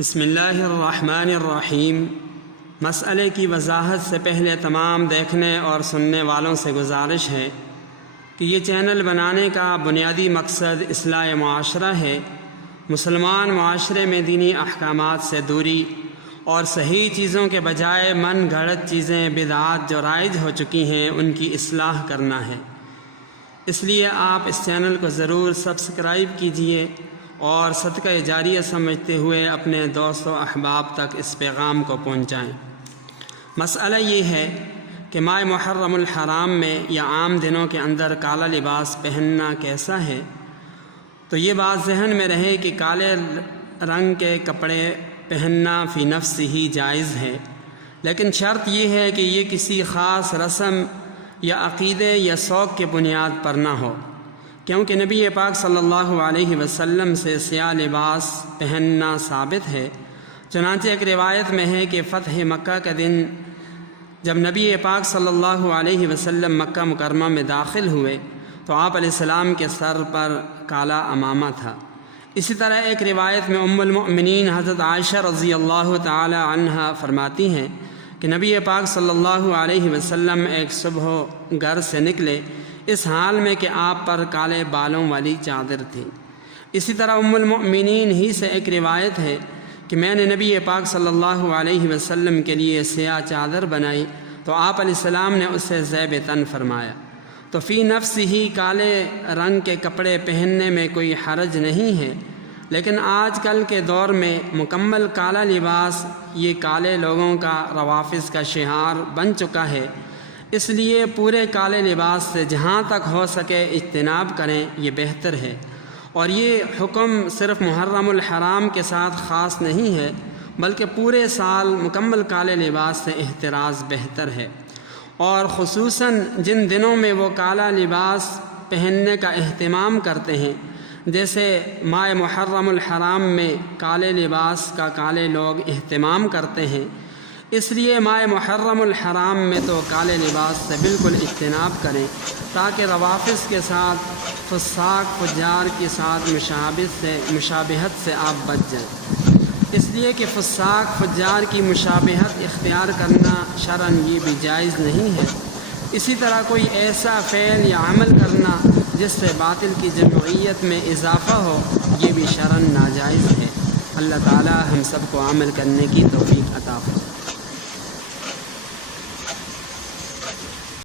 بسم اللہ الرحمن الرحیم۔ مسئلے کی وضاحت سے پہلے تمام دیکھنے اور سننے والوں سے گزارش ہے کہ یہ چینل بنانے کا بنیادی مقصد اصلاح معاشرہ ہے۔ مسلمان معاشرے میں دینی احکامات سے دوری اور صحیح چیزوں کے بجائے من گھڑت چیزیں بدعات جو رائج ہو چکی ہیں ان کی اصلاح کرنا ہے۔ اس لیے آپ اس چینل کو ضرور سبسکرائب کیجئے اور صدقہ جاریہ سمجھتے ہوئے اپنے دوست و احباب تک اس پیغام کو پہنچائیں۔ مسئلہ یہ ہے کہ ماہ محرم الحرام میں یا عام دنوں کے اندر کالا لباس پہننا کیسا ہے؟ تو یہ بات ذہن میں رہے کہ کالے رنگ کے کپڑے پہننا فی نفس ہی جائز ہے، لیکن شرط یہ ہے کہ یہ کسی خاص رسم یا عقیدے یا شوق کے بنیاد پر نہ ہو، کیونکہ نبی پاک صلی اللہ علیہ وسلم سے سیاہ لباس پہننا ثابت ہے۔ چنانچہ ایک روایت میں ہے کہ فتح مکہ کا دن جب نبی پاک صلی اللہ علیہ وسلم مکہ مکرمہ میں داخل ہوئے تو آپ علیہ السلام کے سر پر کالا عمامہ تھا۔ اسی طرح ایک روایت میں ام المؤمنین حضرت عائشہ رضی اللہ تعالی عنہا فرماتی ہیں کہ نبی پاک صلی اللہ علیہ وسلم ایک صبح گھر سے نکلے اس حال میں کہ آپ پر کالے بالوں والی چادر تھی۔ اسی طرح ام المؤمنین ہی سے ایک روایت ہے کہ میں نے نبی پاک صلی اللہ علیہ وسلم کے لیے سیاہ چادر بنائی تو آپ علیہ السلام نے اسے زیب تن فرمایا۔ تو فی نفس ہی کالے رنگ کے کپڑے پہننے میں کوئی حرج نہیں ہے، لیکن آج کل کے دور میں مکمل کالا لباس یہ کالے لوگوں کا روافظ کا شعار بن چکا ہے، اس لیے پورے کالے لباس سے جہاں تک ہو سکے اجتناب کریں، یہ بہتر ہے۔ اور یہ حکم صرف محرم الحرام کے ساتھ خاص نہیں ہے، بلکہ پورے سال مکمل کالے لباس سے احتراز بہتر ہے، اور خصوصاً جن دنوں میں وہ کالا لباس پہننے کا اہتمام کرتے ہیں، جیسے ماہ محرم الحرام میں کالے لباس کا کالے لوگ اہتمام کرتے ہیں، اس لیے ماہ محرم الحرام میں تو کالے لباس سے بالکل اجتناب کریں تاکہ روافظ کے ساتھ فساق فجار کے ساتھ مشابہت سے آپ بچ جائیں۔ اس لیے کہ فساق فجار کی مشابہت اختیار کرنا شرعاً یہ بھی جائز نہیں ہے۔ اسی طرح کوئی ایسا فعل یا عمل کرنا جس سے باطل کی جمعیت میں اضافہ ہو، یہ بھی شرعاً ناجائز ہے۔ اللہ تعالی ہم سب کو عمل کرنے کی توفیق عطا فرمائے۔